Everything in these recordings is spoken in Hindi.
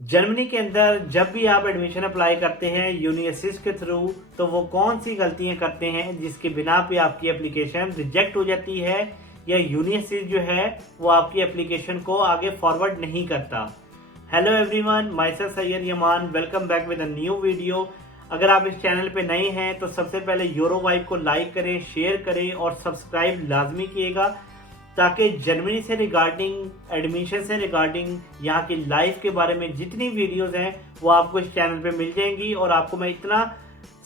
जर्मनी के अंदर जब भी आप एडमिशन अप्लाई करते हैं यूनिअसिस्ट के थ्रू, तो वो कौन सी गलतियां करते हैं जिसके बिना पे आपकी एप्लीकेशन रिजेक्ट हो जाती है या यूनिअसिस्ट जो है वो आपकी एप्लीकेशन को आगे फॉरवर्ड नहीं करता। Hello everyone, myself Syed Yaman, welcome back with a new video. अगर आप इस चैनल पे नए हैं तो सबसे पहले यूरो वाइब को लाइक करें, शेयर करें और सब्सक्राइब लाजमी कीजिएगा, ताकि जर्मनी से रिगार्डिंग, एडमिशन से रिगार्डिंग, यहाँ की लाइफ के बारे में जितनी वीडियोस हैं वो आपको इस चैनल पे मिल जाएंगी। और आपको मैं इतना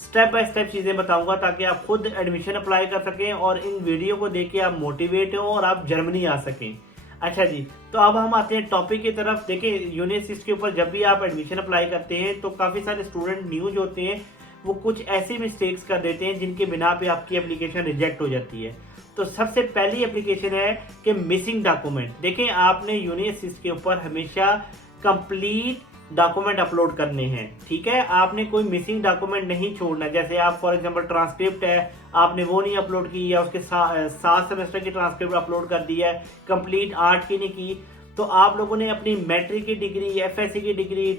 स्टेप बाय स्टेप चीज़ें बताऊंगा ताकि आप खुद एडमिशन अप्लाई कर सकें और इन वीडियो को देख के आप मोटिवेट हो और आप जर्मनी आ सकें। अच्छा जी, तो अब हम आते हैं टॉपिक की तरफ। देखिए, यूनिअसिस्ट के ऊपर जब भी आप एडमिशन अप्लाई करते हैं तो काफ़ी सारे स्टूडेंट न्यूज होते हैं, वो कुछ ऐसी मिस्टेक्स कर देते हैं जिनके बिना पे आपकी एप्लीकेशन रिजेक्ट हो जाती है। तो सबसे पहली एप्लीकेशन है कि मिसिंग डॉक्यूमेंट। देखें, आपने यूनिअसिस्ट के ऊपर हमेशा कंप्लीट डॉक्यूमेंट अपलोड करने हैं, ठीक है। आपने कोई मिसिंग डॉक्यूमेंट नहीं छोड़ना। जैसे आप फॉर एग्जांपल ट्रांसक्रिप्ट है, आपने वो नहीं अपलोड की, या उसके 7 सेमेस्टर की ट्रांसक्रिप्ट अपलोड कर दी है, कंप्लीट 8 की नहीं की, तो आप लोगों ने अपनी मैट्रिक की डिग्री, एफएससी की डिग्री,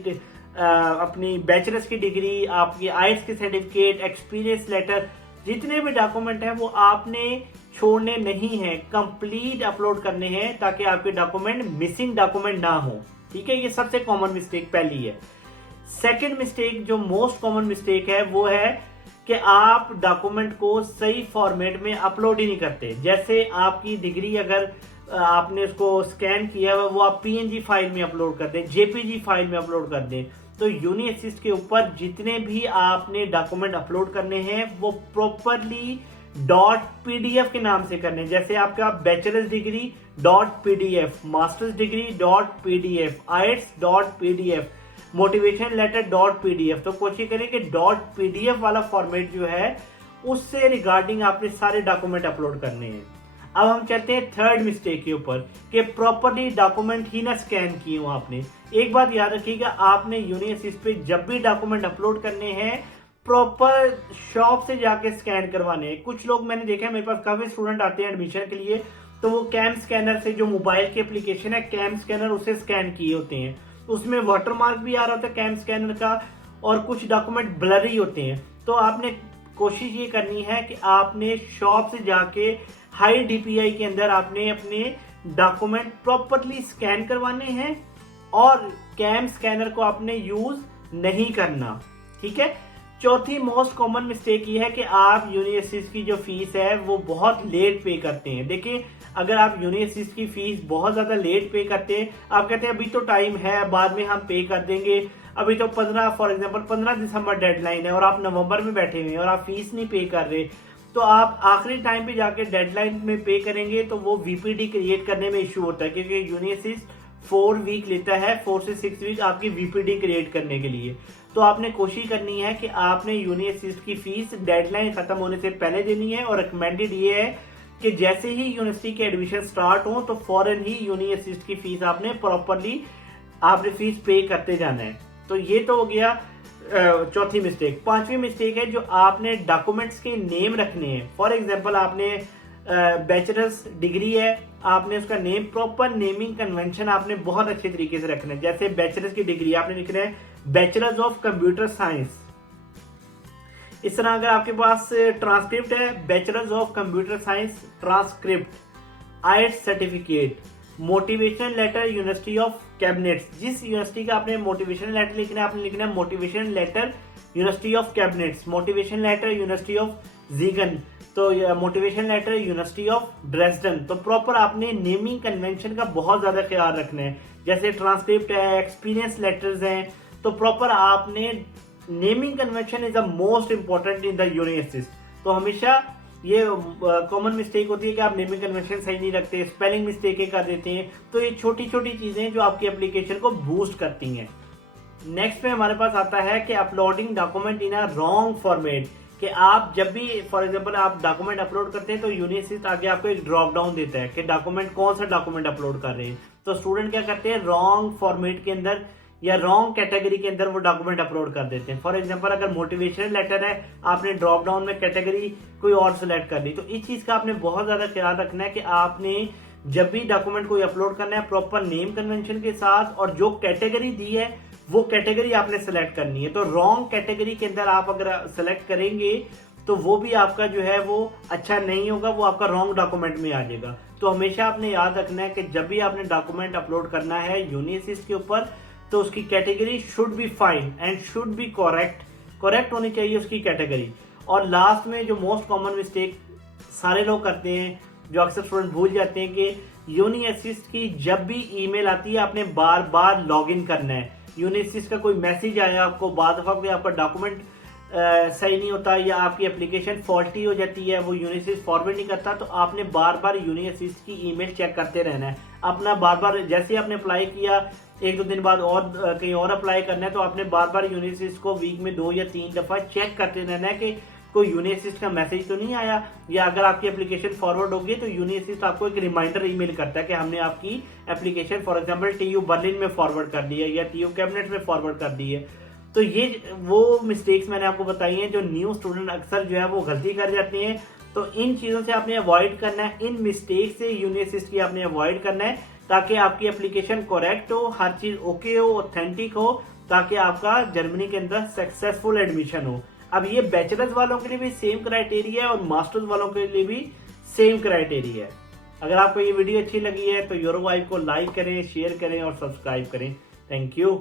अपनी बैचलर्स की डिग्री, आपकी आईएलटीएस की सर्टिफिकेट, एक्सपीरियंस लेटर, जितने भी डॉक्यूमेंट हैं वो आपने छोड़ने नहीं है, कंप्लीट अपलोड करने हैं ताकि आपके डॉक्यूमेंट मिसिंग डॉक्यूमेंट ना हो, ठीक है। ये सबसे कॉमन मिस्टेक पहली है। सेकंड मिस्टेक, जो मोस्ट कॉमन मिस्टेक है, वो है कि आप डॉक्यूमेंट को सही फॉर्मेट में अपलोड ही नहीं करते। जैसे आपकी डिग्री अगर आपने उसको स्कैन किया है, वो आप पीएनजी फाइल में अपलोड कर दें, जेपीजी फाइल में अपलोड कर दें। तो यूनिअसिस्ट के ऊपर जितने भी आपने डॉक्यूमेंट अपलोड करने हैं वो प्रॉपरली .pdf के नाम से करने। जैसे आपका bachelor's degree .pdf, master's degree .pdf, IELTS .pdf, motivation letter .pdf। तो कोशिश करें कि .pdf वाला फॉर्मेट जो है उससे रिगार्डिंग आपने सारे डॉक्यूमेंट अपलोड करने हैं। अब हम चलते हैं थर्ड मिस्टेक के ऊपर कि प्रॉपरली डॉक्यूमेंट ही ना स्कैन किए हो आपने। एक बात याद रखिएगा, आपने यूनिअसिस्ट पे जब भी डॉक्यूमेंट अपलोड करने हैं प्रॉपर शॉप से जाके स्कैन करवाने हैं। कुछ लोग मैंने देखा है, मेरे पास काफी स्टूडेंट आते हैं एडमिशन के लिए, तो वो कैम स्कैनर से, जो मोबाइल की एप्लीकेशन है कैम स्कैनर, उससे स्कैन किए होते हैं। उसमें वाटरमार्क भी आ रहा होता है कैम स्कैनर का, और कुछ डॉक्यूमेंट ब्लरी होते हैं। तो आपने कोशिश ये करनी है कि आपने शॉप से जाके हाई डीपीआई के अंदर आपने अपने डॉक्यूमेंट प्रॉपरली स्कैन करवाने हैं, और कैम स्कैनर को आपने यूज नहीं करना, ठीक है। चौथी मोस्ट कॉमन मिस्टेक ये है कि आप यूनिअसिस्ट की जो फीस है वो बहुत लेट पे करते हैं। देखिए, अगर आप यूनिअसिस्ट की फीस बहुत ज्यादा लेट पे करते हैं, आप कहते हैं अभी तो टाइम है, बाद में हम पे कर देंगे, अभी तो 15 फॉर एग्जांपल 15 दिसंबर डेडलाइन है और आप नवंबर में बैठे हुए हैं और आप फीस नहीं पे कर रहे, तो आप आखिरी टाइम पे जाके डेडलाइन में पे करेंगे तो वो वीपीडी क्रिएट करने में इशू होता है, क्योंकि यूनिअसिस्ट 4 वीक लेता है, 4 से 6 वीक आपकी वीपीडी क्रिएट करने के लिए। तो आपने कोशिश करनी है कि आपने यूनिअसिस्ट की फीस डेडलाइन खत्म होने से पहले देनी है, और रिकमेंडेड ये है कि जैसे ही यूनिवर्सिटी के एडमिशन स्टार्ट हो तो फौरन ही यूनिअसिस्ट की फीस आपने प्रॉपरली आपने फीस पे करते जाना है। तो ये तो हो गया चौथी मिस्टेक। पांचवी मिस्टेक है जो आपने डॉक्यूमेंट्स के नेम रखने हैं। फॉर एग्जांपल आपने बैचलर्स डिग्री है, आपने उसका नेम, प्रॉपर नेमिंग कन्वेंशन आपने बहुत अच्छे तरीके से रखना है। जैसे बैचलर्स की डिग्री आपने लिखना है बैचलर्स ऑफ कंप्यूटर साइंस। इस तरह अगर आपके पास ट्रांसक्रिप्ट है, bachelors of computer science transcript, IELTS certificate, motivation letter University of कैबिनेट्स। जिस यूनिवर्सिटी का आपने मोटिवेशन लेटर लिखना है, आपने लिखना है मोटिवेशन लेटर यूनिवर्सिटी ऑफ कैबिनेट्स, motivation letter University of Siegen, तो motivation letter University of Dresden. तो प्रॉपर आपने नेमिंग कन्वेंशन का बहुत ज्यादा ख्याल रखना है। जैसे ट्रांसक्रिप्ट है, एक्सपीरियंस लेटर्स हैं, तो प्रॉपर आपने naming convention is the most important in the uni assist. तो हमेशा ये कॉमन मिस्टेक होती है कि आप नेमिंग कन्वेंशन सही नहीं रखते, स्पेलिंग मिस्टेकें कर देते हैं। तो ये छोटी छोटी चीजें जो आपकी एप्लीकेशन को बूस्ट करती हैं। नेक्स्ट में हमारे पास आता है कि uploading document in a wrong format. कि आप जब भी फॉर एग्जांपल आप डॉक्यूमेंट अपलोड करते हैं तो यूनिअसिस्ट आगे आपको एक ड्रॉप डाउन देता है कि डॉक्यूमेंट, कौन सा डॉक्यूमेंट अपलोड कर रहे हैं। तो स्टूडेंट क्या करते हैं, रॉन्ग फॉर्मेट के अंदर या रॉन्ग कैटेगरी के अंदर वो डॉक्यूमेंट अपलोड कर देते हैं। फॉर एग्जांपल अगर मोटिवेशनल लेटर है, आपने ड्रॉप डाउन में कैटेगरी कोई और सिलेक्ट कर दी। तो इस चीज का आपने बहुत ज्यादा ख्याल रखना है कि आपने जब भी डॉक्यूमेंट कोई अपलोड करना है प्रॉपर नेम कन्वेंशन के साथ, और जो कैटेगरी दी है वो कैटेगरी आपने सेलेक्ट करनी है। तो रॉन्ग कैटेगरी के अंदर आप अगर सेलेक्ट करेंगे तो वो भी आपका जो है वो अच्छा नहीं होगा, वो आपका रॉन्ग डॉक्यूमेंट में आ जाएगा। तो हमेशा आपने याद रखना है कि जब भी आपने डॉक्यूमेंट अपलोड करना है यूनिअसिस्ट के ऊपर तो उसकी category should be fine and should be correct होनी चाहिए उसकी कैटेगरी। और लास्ट में जो मोस्ट कॉमन मिस्टेक सारे लोग करते हैं, जो अक्सर स्टूडेंट भूल जाते हैं कि यूनिअसिस्ट की जब भी ईमेल आती है आपने बार बार लॉगिन करना है। यूनिअसिस्ट का कोई मैसेज आया आपको, बाद दफा कोई आपका डॉक्यूमेंट सही नहीं होता या आपकी एप्लीकेशन फॉल्टी हो जाती है, वो यूनिअसिस्ट फॉरवर्ड नहीं करता, तो आपने बार बार यूनिअसिस्ट की ईमेल चेक करते रहना है। अपना बार बार जैसे आपने अप्लाई किया 1-2 दिन बाद और कहीं और अप्लाई करना है तो आपने बार बार यूनिअसिस्ट को वीक में 2 या 3 दफा चेक करते रहना है कि कोई यूनिअसिस्ट का मैसेज तो नहीं आया, या अगर आपकी एप्लीकेशन फॉरवर्ड होगी तो यूनिअसिस्ट आपको एक रिमाइंडर ईमेल करता है कि हमने आपकी application for example TU Berlin में फॉरवर्ड कर दी है या TU कैबिनेट में फॉरवर्ड कर दी है। तो ये वो मिस्टेक्स मैंने आपको बताई हैं जो न्यू स्टूडेंट अक्सर जो है वो गलती कर जाते हैं। तो इन चीज़ों से आपने अवॉइड करना है, इन मिस्टेक से यूनिअसिस्ट की आपने अवॉइड करना है ताकि आपकी एप्लीकेशन करेक्ट हो, हर चीज़ ओके हो, ऑथेंटिक हो, ताकि आपका जर्मनी के अंदर सक्सेसफुल एडमिशन हो। अब ये बैचलर्स वालों के लिए भी सेम क्राइटेरिया है और मास्टर्स वालों के लिए भी सेम क्राइटेरिया है। अगर आपको ये वीडियो अच्छी लगी है तो यूरो वाइब को लाइक करें, शेयर करें और सब्सक्राइब करें। Thank you.